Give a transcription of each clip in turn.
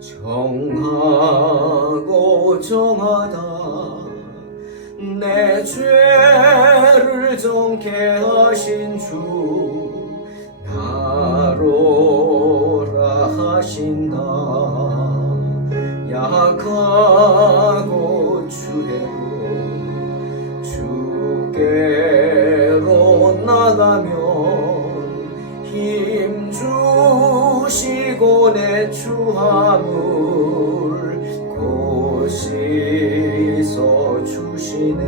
정하고 정하다 내 죄를 정케 하신 주 나로라 하신다. 약하고 추해도 주께로 나가면 힘 주시고 내 추함을 고시 주시네.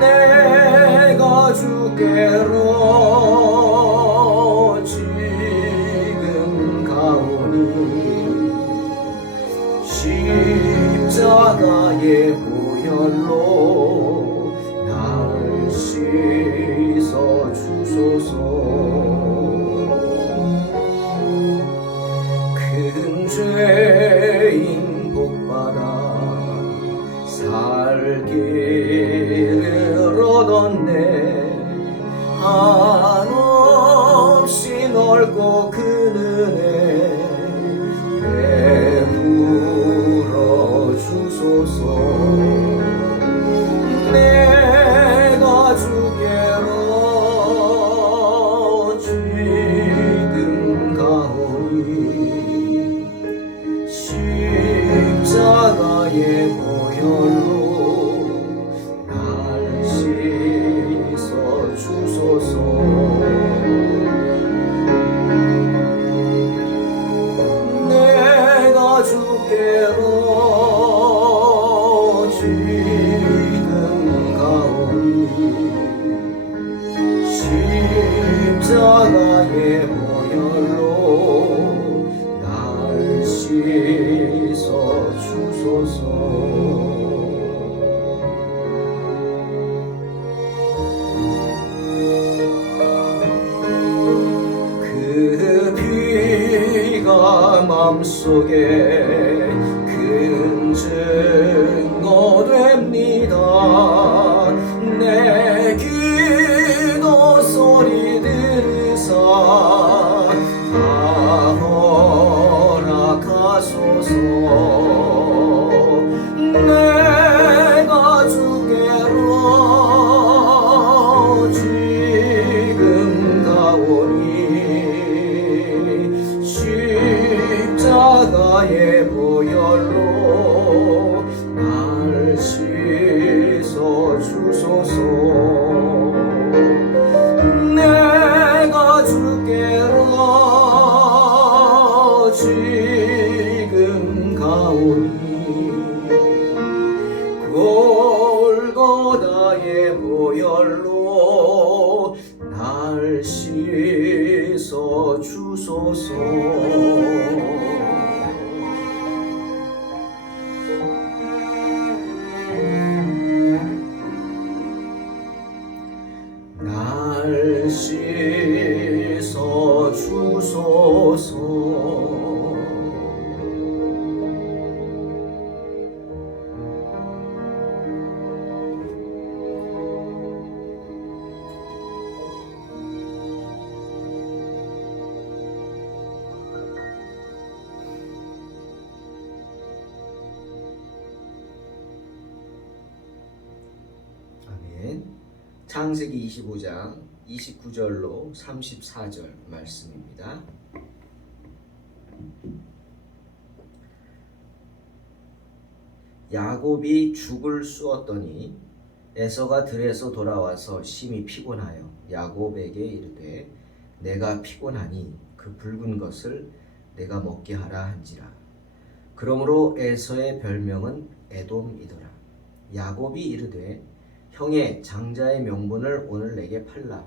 내가 주께로 지금 가오니 십자가의 보혈로 날 씻어 주소서. 큰 죄인 복받아 살 길을 얻었네. 한없이 넓고 큰 은혜 베풀어 주소서. 내가 주께로 지금 가오니 십자가의 보혈로 날 씻어 주소서. 내가 주께로 지금 가오니 십자가의 보혈로 날 씻어 주소서. 그 피가 맘속에 큰 증거 됩니다. 내 기도 소리 들으사 다 허락하소서. 내가 주께로 지금 가오니 십자가의 보혈로 날 씻어 주소서. 내가 주께로 지금 가오니 골고다의 보혈로 날 씻어 주소서. 날 씻어 주소서. 창세기 25장 29절로 34절 말씀입니다. 야곱이 죽을 쑤었더니 에서가 들에서 돌아와서 심히 피곤하여 야곱에게 이르되 내가 피곤하니 그 붉은 것을 내가 먹게 하라 한지라. 그러므로 에서의 별명은 에돔이더라. 야곱이 이르되 형의 장자의 명분을 오늘 내게 팔라.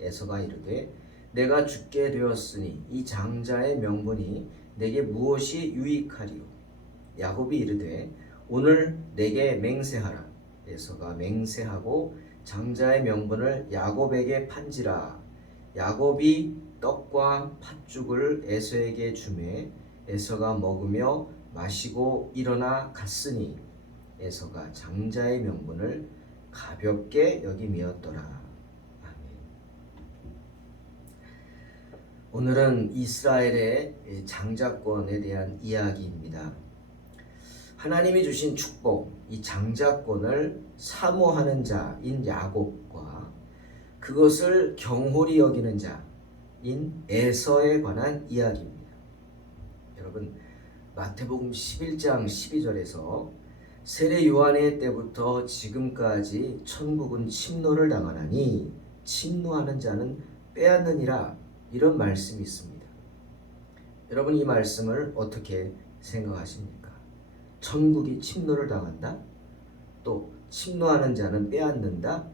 에서가 이르되 내가 죽게 되었으니 이 장자의 명분이 내게 무엇이 유익하리요. 야곱이 이르되 오늘 내게 맹세하라. 에서가 맹세하고 장자의 명분을 야곱에게 판지라. 야곱이 떡과 팥죽을 에서에게 주매 에서가 먹으며 마시고 일어나 갔으니 에서가 장자의 명분을 가볍게 여김이었더라. 아멘. 오늘은 이스라엘의 장자권에 대한 이야기입니다. 하나님이 주신 축복, 이 장자권을 사모하는 자인 야곱과 그것을 경홀히 여기는 자인 에서에 관한 이야기입니다. 여러분, 마태복음 11장 12절에서 세례 요한의 때부터 지금까지 천국은 침노를 당하나니 침노하는 자는 빼앗느니라, 이런 말씀이 있습니다. 여러분, 이 말씀을 어떻게 생각하십니까? 천국이 침노를 당한다? 또 침노하는 자는 빼앗는다?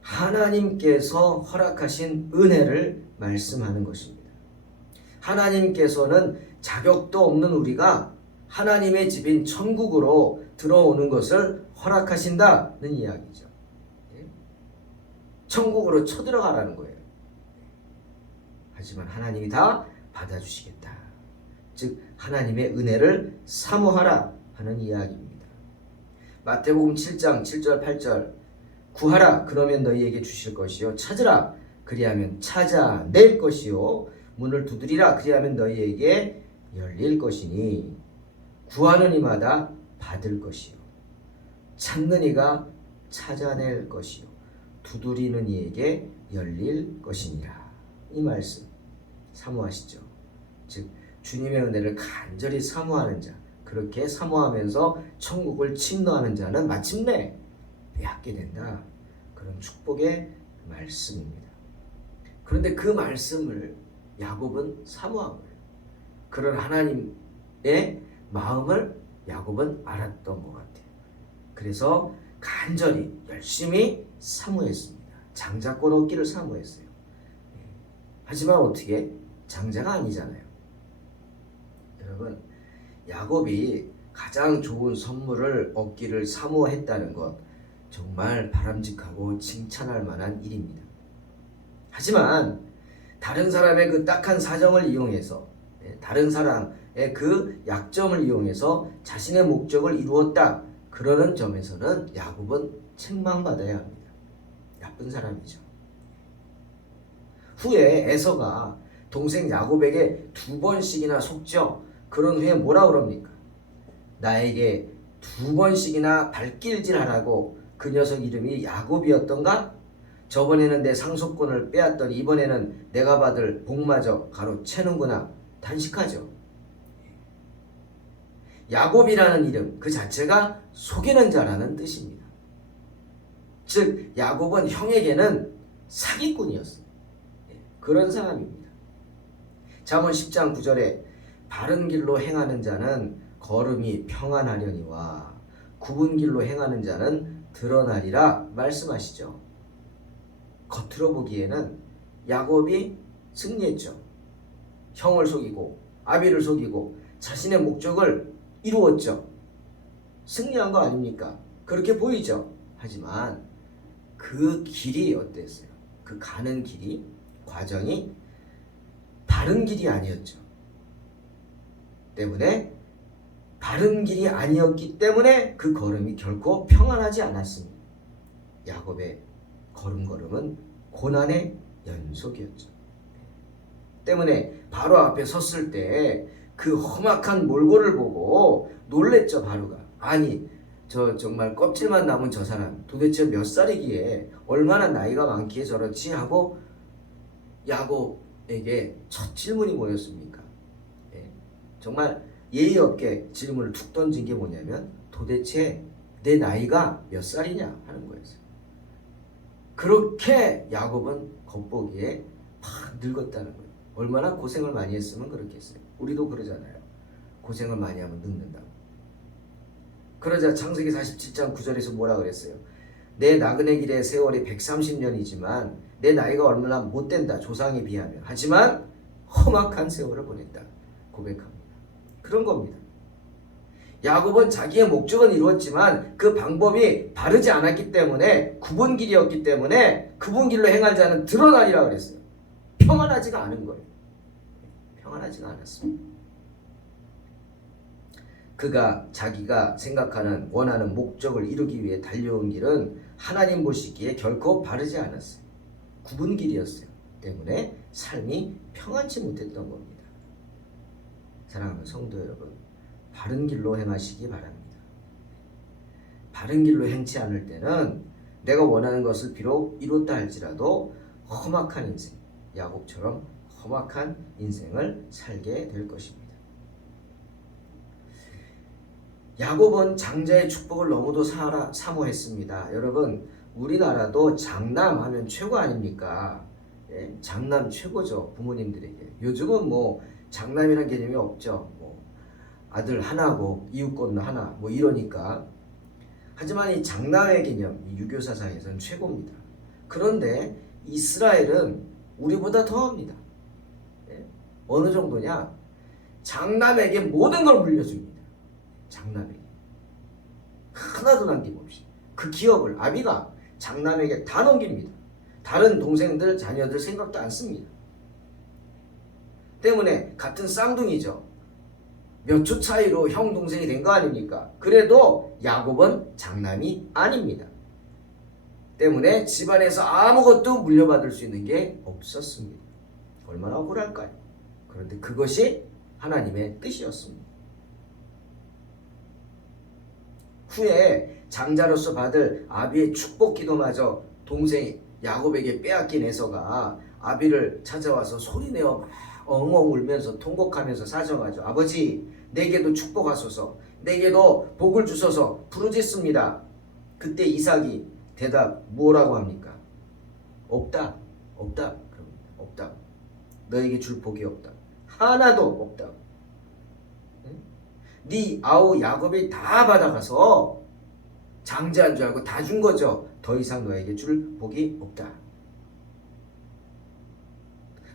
하나님께서 허락하신 은혜를 말씀하는 것입니다. 하나님께서는 자격도 없는 우리가 하나님의 집인 천국으로 들어오는 것을 허락하신다는 이야기죠. 천국으로 쳐들어가라는 거예요. 하지만 하나님이 다 받아주시겠다. 즉 하나님의 은혜를 사모하라 하는 이야기입니다. 마태복음 7장 7절 8절 구하라 그러면 너희에게 주실 것이요 찾으라 그리하면 찾아낼 것이요 문을 두드리라 그리하면 너희에게 열릴 것이니 구하는 이마다 받을 것이요 찾는 이가 찾아낼 것이요 두드리는 이에게 열릴 것이니라. 이 말씀 사모하시죠. 즉 주님의 은혜를 간절히 사모하는 자, 그렇게 사모하면서 천국을 침노하는 자는 마침내 빼앗게 된다. 그런 축복의 말씀입니다. 그런데 그 말씀을 야곱은 사모한 거예요. 그런 하나님의 마음을 야곱은 알았던 것 같아요. 그래서 간절히 열심히 사모했습니다. 장자권 얻기를 사모했어요. 하지만 어떻게? 장자가 아니잖아요. 여러분, 야곱이 가장 좋은 선물을 얻기를 사모했다는 것 정말 바람직하고 칭찬할 만한 일입니다. 하지만 다른 사람의 그 딱한 사정을 이용해서 다른 사람의 그 약점을 이용해서 자신의 목적을 이루었다, 그러는 점에서는 야곱은 책망받아야 합니다. 나쁜 사람이죠. 후에 에서가 동생 야곱에게 2번씩이나 속죠. 그런 후에 뭐라 그럽니까? 나에게 2번씩이나 발길질하라고 그 녀석 이름이 야곱이었던가? 저번에는 내 상속권을 빼앗더니 이번에는 내가 받을 복마저 가로채는구나. 단식하죠. 야곱이라는 이름 그 자체가 속이는 자라는 뜻입니다. 즉 야곱은 형에게는 사기꾼이었어요. 그런 사람입니다. 잠언 10장 9절에 바른 길로 행하는 자는 걸음이 평안하려니와 굽은 길로 행하는 자는 드러나리라 말씀하시죠. 겉으로 보기에는 야곱이 승리했죠. 형을 속이고 아비를 속이고 자신의 목적을 이루었죠. 승리한 거 아닙니까? 그렇게 보이죠. 하지만 그 길이 어땠어요? 그 가는 길이, 과정이 바른 길이 아니었죠. 때문에 바른 길이 아니었기 때문에 그 걸음이 결코 평안하지 않았습니다. 야곱의 걸음걸음은 고난의 연속이었죠. 때문에 바로 앞에 섰을 때 그 험악한 몰골을 보고 놀랬죠. 바로가. 아니 저 정말 껍질만 남은 저 사람 도대체 몇 살이기에 얼마나 나이가 많기에 저렇지 하고 야곱에게 첫 질문이 뭐였습니까? 정말 예의 없게 질문을 툭 던진 게 뭐냐면 도대체 내 나이가 몇 살이냐 하는 거였어요. 그렇게 야곱은 겉보기에 팍 늙었다는 거예요. 얼마나 고생을 많이 했으면 그렇겠어요. 우리도 그러잖아요. 고생을 많이 하면 늙는다고. 그러자 창세기 47장 9절에서 뭐라 그랬어요? 내 나그네 길의 세월이 130년이지만 내 나이가 얼마나 못된다 조상에 비하면. 하지만 험악한 세월을 보냈다 고백합니다. 그런 겁니다. 야곱은 자기의 목적은 이루었지만 그 방법이 바르지 않았기 때문에, 굽은 길이었기 때문에 굽은 길로 행할 자는 드러나리라 그랬어요. 평안하지가 않은 거예요. 평안하지가 않았습니다. 그가 자기가 생각하는 원하는 목적을 이루기 위해 달려온 길은 하나님 보시기에 결코 바르지 않았어요. 굽은 길이었어요. 때문에 삶이 평안치 못했던 겁니다. 사랑하는 성도 여러분, 바른 길로 행하시기 바랍니다. 바른 길로 행치 않을 때는 내가 원하는 것을 비록 이뤘다 할지라도 험악한 인생, 야곱처럼 험악한 인생을 살게 될 것입니다. 야곱은 장자의 축복을 너무도 사모했습니다. 여러분, 우리나라도 장남하면 최고 아닙니까? 예, 장남 최고죠, 부모님들에게. 요즘은 뭐 장남이라는 개념이 없죠. 뭐 아들 하나고 이웃권도 하나 뭐 이러니까. 하지만 이 장남의 개념, 이 유교 사상에서는 최고입니다. 그런데 이스라엘은 우리보다 더합니다. 예? 어느 정도냐? 장남에게 모든 걸 물려줍니다. 장남에게 하나도 남김없이 그 기업을 아비가 장남에게 다 넘깁니다. 다른 동생들, 자녀들 생각도 안 씁니다. 때문에 같은 쌍둥이죠. 몇 초 차이로 형 동생이 된 거 아닙니까? 그래도 야곱은 장남이 아닙니다. 때문에 집안에서 아무것도 물려받을 수 있는 게 없었습니다. 얼마나 억울할까요? 그런데 그것이 하나님의 뜻이었습니다. 후에 장자로서 받을 아비의 축복 기도마저 동생 야곱에게 빼앗긴 에서가 아비를 찾아와서 소리내어 막 엉엉 울면서 통곡하면서 사정하죠. 아버지, 내게도 축복하소서, 내게도 복을 주소서 부르짖습니다. 그때 이삭이 대답 뭐라고 합니까? 없다, 없다, 없다. 너에게 줄 복이 없다. 하나도 없다. 네 아우 야곱이 다 받아가서 장자인 줄 알고 다 준 거죠. 더 이상 너에게 줄 복이 없다.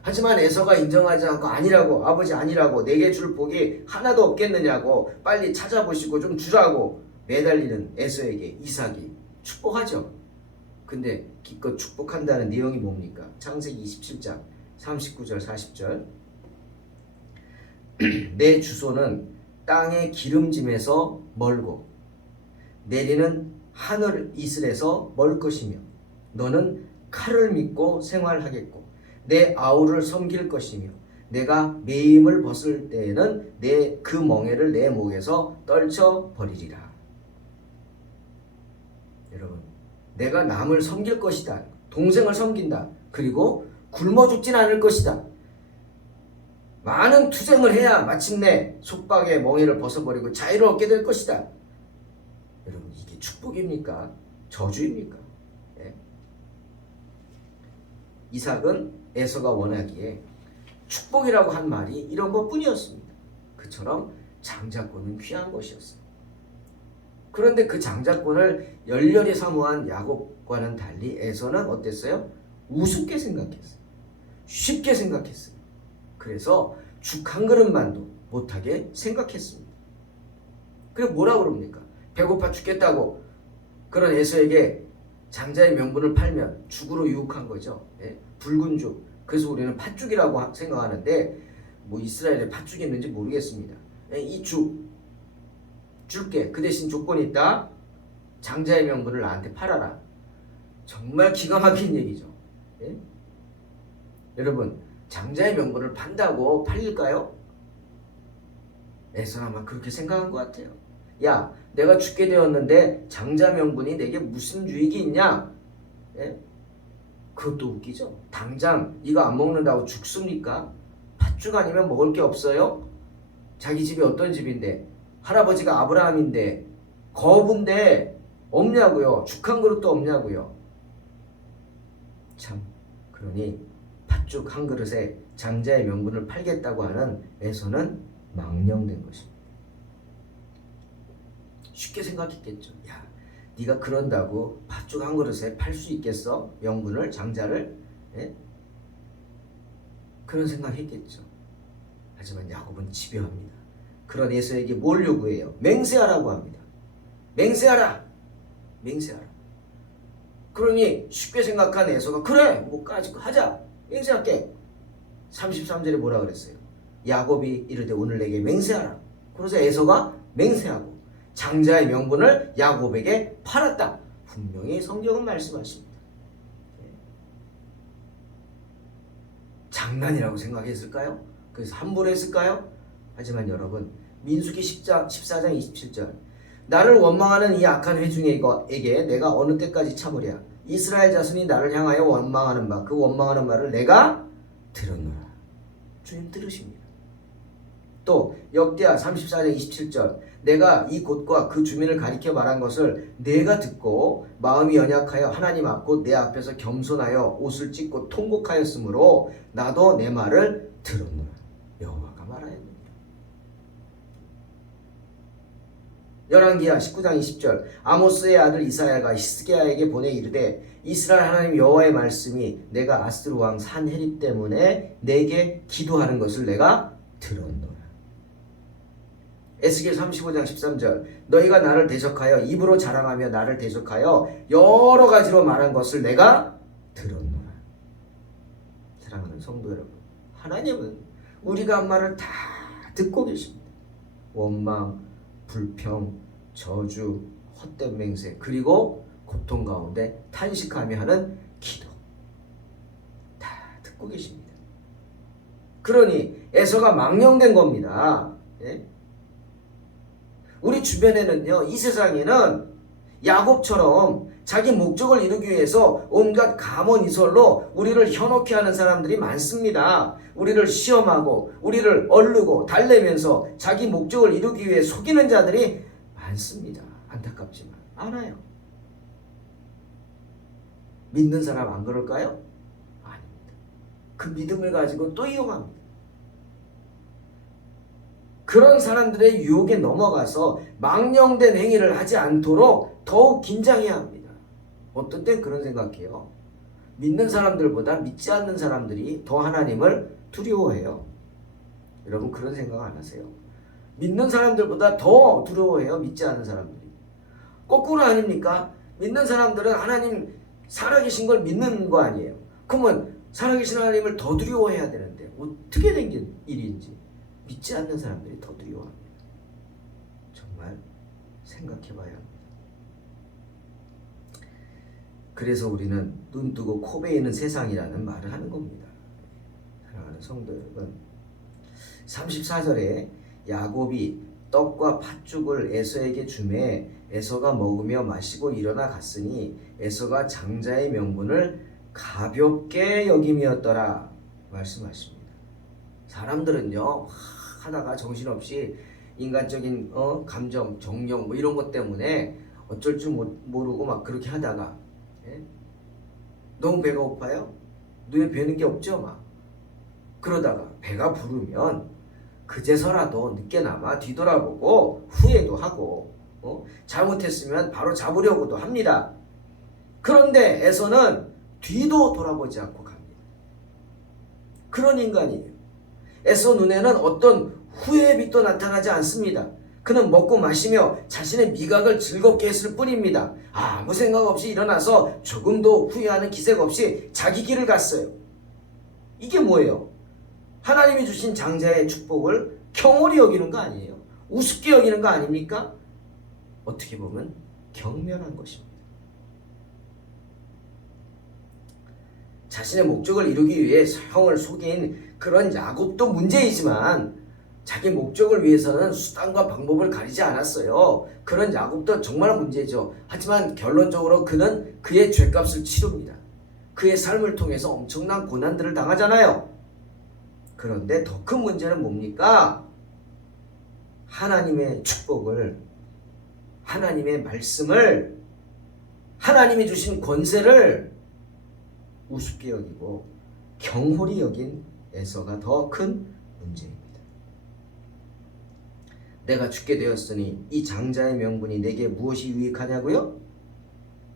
하지만 에서가 인정하지 않고 아니라고, 아버지 아니라고, 내게 줄 복이 하나도 없겠느냐고 빨리 찾아보시고 좀 주라고 매달리는 에서에게 이삭이 축복하죠. 근데 기껏 축복한다는 내용이 뭡니까? 창세기 27장 39절 40절 내 주소는 땅의 기름짐에서 멀고 내리는 하늘 이슬에서 멀 것이며 너는 칼을 믿고 생활하겠고 내 아우를 섬길 것이며 내가 매임을 벗을 때에는 내 그 멍에를 내 목에서 떨쳐 버리리라. 여러분, 내가 남을 섬길 것이다. 동생을 섬긴다. 그리고 굶어 죽진 않을 것이다. 많은 투쟁을 해야 마침내 속박의 멍에를 벗어버리고 자유를 얻게 될 것이다. 여러분, 이게 축복입니까? 저주입니까? 예? 이삭은 에서가 원하기에 축복이라고 한 말이 이런 것뿐이었습니다. 그처럼 장자권은 귀한 것이었어요. 그런데 그 장자권을 열렬히 사모한 야곱과는 달리 에서는 어땠어요? 우습게 생각했어요. 쉽게 생각했어요. 그래서 죽 한 그릇만도 못하게 생각했습니다. 그리고 뭐라 그럽니까? 배고파 죽겠다고 그런 에서에게 장자의 명분을 팔면 죽으로 유혹한 거죠. 예? 붉은 죽. 그래서 우리는 팥죽이라고 생각하는데 뭐 이스라엘에 팥죽이 있는지 모르겠습니다. 예? 이 죽 줄게. 그 대신 조건이 있다. 장자의 명분을 나한테 팔아라. 정말 기가 막힌 얘기죠. 예? 여러분, 장자의 명분을 판다고 팔릴까요? 에서는 아마 그렇게 생각한 것 같아요. 야, 내가 죽게 되었는데 장자 명분이 내게 무슨 유익이 있냐? 예? 그것도 웃기죠. 당장 이거 안 먹는다고 죽습니까? 팥죽 아니면 먹을 게 없어요? 자기 집이 어떤 집인데 할아버지가 아브라함인데 거부인데 없냐고요. 죽 한 그릇도 없냐고요. 참, 그러니 팥죽 한 그릇에 장자의 명분을 팔겠다고 하는 에서는 망령된 것입니다. 쉽게 생각했겠죠. 야, 네가 그런다고 팥죽 한 그릇에 팔 수 있겠어? 명분을, 장자를? 예? 그런 생각했겠죠. 하지만 야곱은 집요합니다. 그런 에서에게 뭘 요구해요? 맹세하라고 합니다. 맹세하라! 맹세하라. 그러니 쉽게 생각한 에서가 그래! 뭐까지 하자! 맹세할게! 33절에 뭐라 그랬어요? 야곱이 이르되 오늘 내게 맹세하라. 그래서 에서가 맹세하고 장자의 명분을 야곱에게 팔았다. 분명히 성경은 말씀하십니다. 장난이라고 생각했을까요? 그래서 함부로 했을까요? 하지만 여러분, 민수기 14장 27절, 나를 원망하는 이 악한 회중에게 내가 어느 때까지 참으랴. 이스라엘 자손이 나를 향하여 원망하는 바, 그 원망하는 말을 내가 들었노라. 주님 들으십니다. 또 역대하 34장 27절, 내가 이 곳과 그 주민을 가리켜 말한 것을 내가 듣고 마음이 연약하여 하나님 앞 곧 내 앞에서 겸손하여 옷을 찢고 통곡하였으므로 나도 내 말을 들었노라. 여호와가 말하였느니라. 열왕기하 19장 20절, 아모스의 아들 이사야가 히스기야에게 보내 이르되 이스라엘 하나님 여호와의 말씀이 내가 아스루 왕 산헤립 때문에 내게 기도하는 것을 내가 들었노라. 에스겔 35장 13절, 너희가 나를 대적하여 입으로 자랑하며 나를 대적하여 여러 가지로 말한 것을 내가 들었노라. 사랑하는 성도 여러분, 하나님은 우리가 한 말을 다 듣고 계십니다. 원망, 불평, 저주, 헛된 맹세, 그리고 고통 가운데 탄식하며 하는 기도, 다 듣고 계십니다. 그러니 에서가 망령된 겁니다. 예? 우리 주변에는요, 이 세상에는 야곱처럼 자기 목적을 이루기 위해서 온갖 감언이설로 우리를 현혹해 하는 사람들이 많습니다. 우리를 시험하고 우리를 얼르고 달래면서 자기 목적을 이루기 위해 속이는 자들이 많습니다. 안타깝지만 많아요. 믿는 사람 안 그럴까요? 아닙니다. 그 믿음을 가지고 또 이용합니다. 그런 사람들의 유혹에 넘어가서 망령된 행위를 하지 않도록 더욱 긴장해야 합니다. 어떤 땐 그런 생각해요. 믿는 사람들보다 믿지 않는 사람들이 더 하나님을 두려워해요. 여러분 그런 생각 안 하세요? 믿는 사람들보다 더 두려워해요. 믿지 않는 사람들이. 거꾸로 아닙니까? 믿는 사람들은 하나님 살아계신 걸 믿는 거 아니에요. 그러면 살아계신 하나님을 더 두려워해야 되는데 어떻게 된 일인지 믿지 않는 사람들이 더 두려워합니다. 정말 생각해봐야 합니다. 그래서 우리는 눈 뜨고 코 베이는 세상이라는 말을 하는 겁니다. 사랑하는 성도 여러분, 34절에 야곱이 떡과 팥죽을 에서에게 주매 에서가 먹으며 마시고 일어나 갔으니 에서가 장자의 명분을 가볍게 여김이었더라 말씀하십니다. 사람들은요 하다가 정신없이 인간적인 감정, 정령 뭐 이런 것 때문에 어쩔 줄 모르고 막 그렇게 하다가 너무 배가 고파요? 눈에 뵈는 게 없죠 막. 그러다가 배가 부르면 그제서라도 늦게나마 뒤돌아보고 후회도 하고 잘못했으면 바로 잡으려고도 합니다. 그런데 에서는 뒤도 돌아보지 않고 갑니다. 그런 인간이에요. 에서 눈에는 어떤 후회의 빛도 나타나지 않습니다. 그는 먹고 마시며 자신의 미각을 즐겁게 했을 뿐입니다. 아무 생각 없이 일어나서 조금도 후회하는 기색 없이 자기 길을 갔어요. 이게 뭐예요? 하나님이 주신 장자의 축복을 경홀히 여기는 거 아니에요? 우습게 여기는 거 아닙니까? 어떻게 보면 경멸한 것입니다. 자신의 목적을 이루기 위해 형을 속인 그런 야곱도 문제이지만 자기 목적을 위해서는 수단과 방법을 가리지 않았어요. 그런 야곱도 정말 문제죠. 하지만 결론적으로 그는 그의 죄값을 치릅니다. 그의 삶을 통해서 엄청난 고난들을 당하잖아요. 그런데 더 큰 문제는 뭡니까? 하나님의 축복을, 하나님의 말씀을, 하나님이 주신 권세를 우습게 여기고 경홀히 여긴 에서가 더 큰 문제입니다. 내가 죽게 되었으니 이 장자의 명분이 내게 무엇이 유익하냐고요?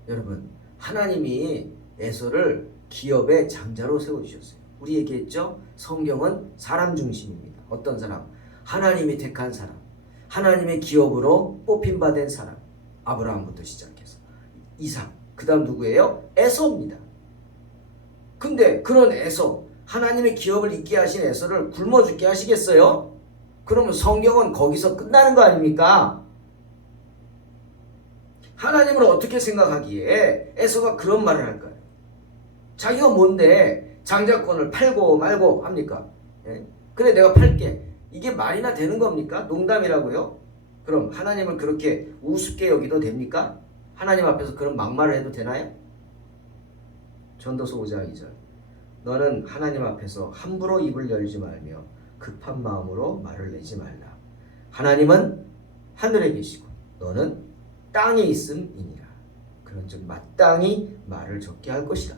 여러분, 하나님이 에서를 기업의 장자로 세워주셨어요. 우리 얘기했죠? 성경은 사람 중심입니다. 어떤 사람? 하나님이 택한 사람, 하나님의 기업으로 뽑힌받은 사람. 아브라함부터 시작해서 이삭, 그 다음 누구예요? 에서입니다. 근데 그런 에서, 하나님의 기업을 잊게 하신 에서를 굶어 죽게 하시겠어요? 그러면 성경은 거기서 끝나는 거 아닙니까? 하나님을 어떻게 생각하기에 에서가 그런 말을 할까요? 자기가 뭔데 장자권을 팔고 말고 합니까? 예? 그래 내가 팔게. 이게 말이나 되는 겁니까? 농담이라고요? 그럼 하나님을 그렇게 우습게 여기도 됩니까? 하나님 앞에서 그런 막말을 해도 되나요? 전도서 5장 2절. 너는 하나님 앞에서 함부로 입을 열지 말며 급한 마음으로 말을 내지 말라. 하나님은 하늘에 계시고 너는 땅에 있음이니라. 그런즉 마땅히 말을 적게 할 것이다.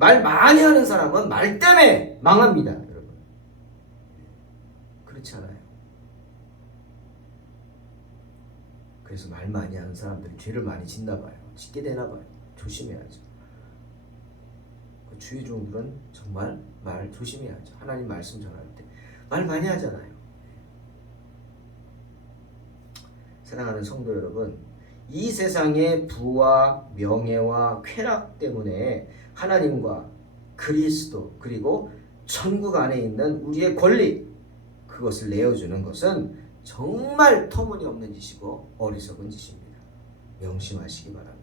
말 많이 하는 사람은 말 때문에 망합니다, 여러분. 그렇지 않아요? 그래서 말 많이 하는 사람들이 죄를 많이 짓나 봐요. 짓게 되나 봐요. 조심해야죠. 그 주의 종들은 정말 말 조심해야죠. 하나님 말씀 전할 때 말 많이 하잖아요. 사랑하는 성도 여러분, 이 세상의 부와 명예와 쾌락 때문에 하나님과 그리스도 그리고 천국 안에 있는 우리의 권리, 그것을 내어주는 것은 정말 터무니없는 짓이고 어리석은 짓입니다. 명심하시기 바랍니다.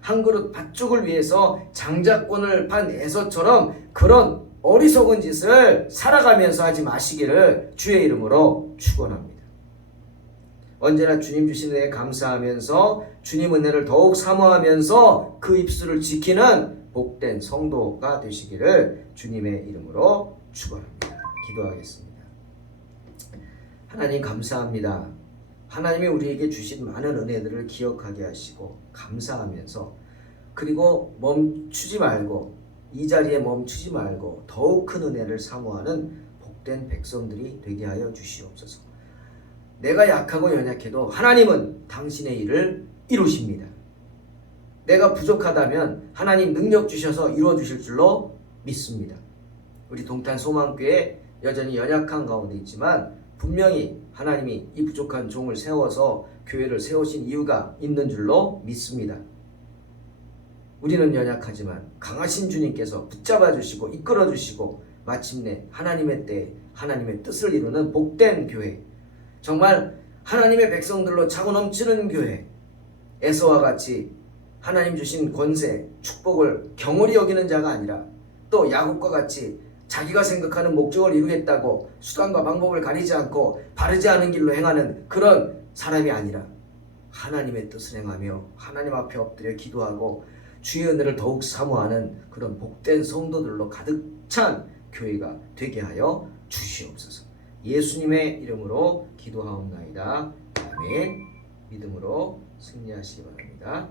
한 그릇 팥죽을 위해서 장자권을 판 에서처럼 그런 어리석은 짓을 살아가면서 하지 마시기를 주의 이름으로 축원합니다. 언제나 주님 주신 은혜에 감사하면서 주님 은혜를 더욱 사모하면서 그 입술을 지키는 복된 성도가 되시기를 주님의 이름으로 축원합니다. 기도하겠습니다. 하나님 감사합니다. 하나님이 우리에게 주신 많은 은혜들을 기억하게 하시고 감사하면서 그리고 멈추지 말고 이 자리에 멈추지 말고 더욱 큰 은혜를 사모하는 복된 백성들이 되게 하여 주시옵소서. 내가 약하고 연약해도 하나님은 당신의 일을 이루십니다. 내가 부족하다면 하나님 능력 주셔서 이루어 주실 줄로 믿습니다. 우리 동탄 소망교회 여전히 연약한 가운데 있지만 분명히 하나님이 이 부족한 종을 세워서 교회를 세우신 이유가 있는 줄로 믿습니다. 우리는 연약하지만 강하신 주님께서 붙잡아 주시고 이끌어 주시고 마침내 하나님의 때에 하나님의 뜻을 이루는 복된 교회, 정말 하나님의 백성들로 차고 넘치는 교회, 에서와 같이 하나님 주신 권세, 축복을 경홀히 여기는 자가 아니라 또 야곱과 같이 자기가 생각하는 목적을 이루겠다고 수단과 방법을 가리지 않고 바르지 않은 길로 행하는 그런 사람이 아니라 하나님의 뜻을 행하며 하나님 앞에 엎드려 기도하고 주의 은혜를 더욱 사모하는 그런 복된 성도들로 가득 찬 교회가 되게 하여 주시옵소서. 예수님의 이름으로 기도하옵나이다. 아멘. 믿음으로 승리하시기 바랍니다.